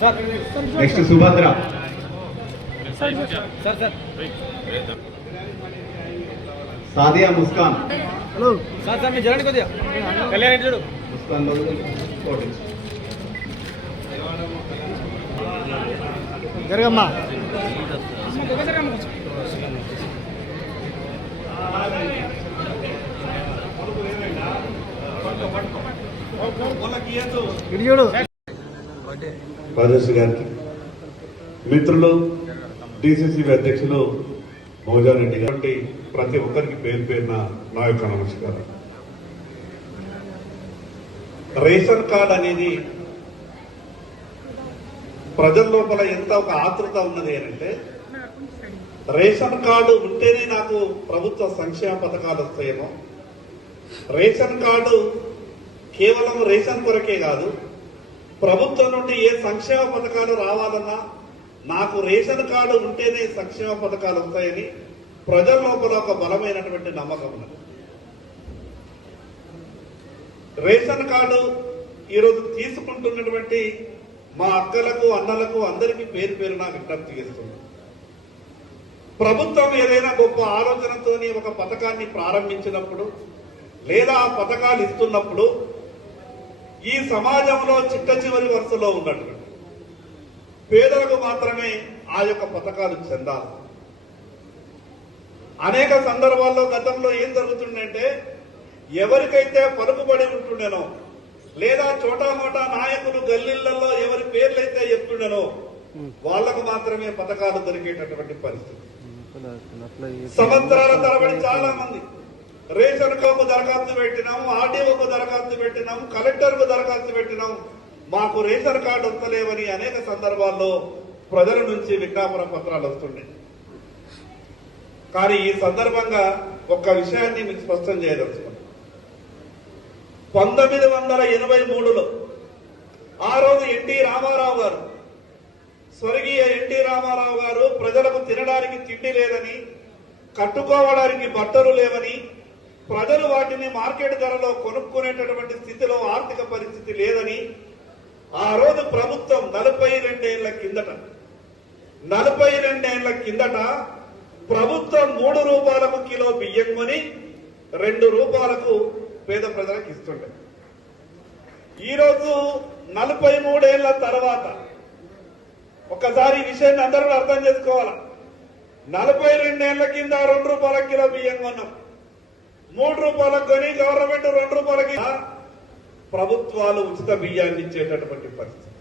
Sir next Subhadra. Sir sir. Sadia Muskan. Hello. Sir sir మీరు జరగండి కొద్దిగా. కళ్యాణ్ ఇటు చూడు. ముస్కాన్ జరగమ్మా. ఇటు చూడు. రాజేష్ గారికి. మిత్రులు డిసిసి అధ్యక్షులు భోజారెడ్డి రెడ్డి గారి ప్రతి ఒక్కరికి పేరు పేరున నా యొక్క నమస్కారం. రేషన్ కార్డ్ అనేది ప్రజల లోపల ఎంత ఒక ఆతృత ఉన్నది అంటే రేషన్ కార్డు ఉంటేనే నాకు ప్రభుత్వ సంక్షేమ పథకాలు వస్తాయేమో. రేషన్ కార్డు కేవలం రేషన్ కొరకే కాదు ప్రభుత్వం నుండి ఏ సంక్షేమ పథకాలు రావాలన్నా నాకు రేషన్ కార్డు ఉంటేనే సంక్షేమ పథకాలు వస్తాయని ప్రజల లోపల ఒక బలమైనటువంటి నమ్మకం ఉన్నది. రేషన్ కార్డు ఈరోజు తీసుకుంటున్నటువంటి మా అక్కలకు అన్నలకు అందరికీ పేరు పేరున విజ్ఞప్తి చేస్తుంది ప్రభుత్వం ఏదైనా గొప్ప ఆలోచనతోని ఒక పథకాన్ని ప్రారంభించినప్పుడు లేదా ఆ పథకాలు ఇస్తున్నప్పుడు ఈ సమాజంలో చిట్ట చివరి వరుసలో ఉన్నటువంటి పేదలకు మాత్రమే ఆ యొక్క పథకాలు చెందాలి. అనేక సందర్భాల్లో గతంలో ఏం జరుగుతుందంటే ఎవరికైతే పలుకుబడి ఉంటుండేనో లేదా చోటా మోటా నాయకులు గల్లీళ్ళలో ఎవరి పేర్లైతే చెప్తుండేనో వాళ్ళకు మాత్రమే పథకాలు దొరికేటటువంటి పరిస్థితి. సంవత్సరాల తరబడి చాలా మంది రేషన్ కార్డు దరఖాస్తు పెట్టినాము ఆర్డీఓకు దరఖాస్తు పెట్టినాము కలెక్టర్కు దరఖాస్తు పెట్టినాము. మాకు రేషన్ కార్డు వస్తలేవని అనేక సందర్భాల్లో ప్రజల నుంచి విజ్ఞాపన పత్రాలు వస్తుండే. కానీ ఈ సందర్భంగా ఒక్క విషయాన్ని మీకు స్పష్టం చేయదలుచుకున్నాను పంతొమ్మిది వందల ఎనభై మూడులో ఆ రోజు ఎన్టీ రామారావు గారు స్వర్గీయ ఎన్టీ రామారావు గారు ప్రజలకు తినడానికి తిండి లేదని కట్టుకోవడానికి బట్టలు లేవని ప్రజలు వాటిని మార్కెట్ ధరలో కొనుక్కునేటటువంటి స్థితిలో ఆర్థిక పరిస్థితి లేదని ఆ రోజు ప్రభుత్వం నలభై రెండేళ్ళ కిందట నలభై రెండేళ్ళ కిందట ప్రభుత్వం మూడు రూపాయలకు కిలో బియ్యం కొని రెండు రూపాయలకు పేద ప్రజలకు ఇస్తుండే. ఈరోజు నలభై మూడేళ్ళ తర్వాత ఒక్కసారి ఈ విషయాన్ని అందరూ అర్థం చేసుకోవాలి? నలభై రెండేళ్ళ కింద రెండు రూపాయల కిలో బియ్యం కొన్నాం. మూడు రూపాయలకు కొని గవర్నమెంట్ రెండు రూపాయలకి ప్రభుత్వాలు ఉచిత బియ్యాన్ని ఇచ్చేటటువంటి పరిస్థితి.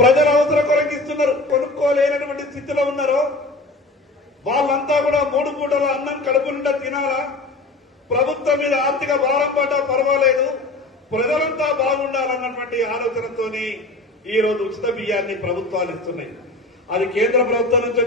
ప్రజల అవసరం కొరకు ఇస్తున్నారు కొనుక్కోలేనటువంటి స్థితిలో ఉన్నారు వాళ్ళంతా కూడా మూడు పూటల అన్నం కడుపు నిండా తినాలా? ప్రభుత్వం మీద ఆర్థిక భారం పడ్డా పర్వాలేదు ప్రజలంతా బాగుండాలన్నటువంటి ఆలోచనతోని ఈ రోజు ఉచిత బియ్యాన్ని ప్రభుత్వాలు ఇస్తున్నాయి. అది కేంద్ర ప్రభుత్వం నుంచి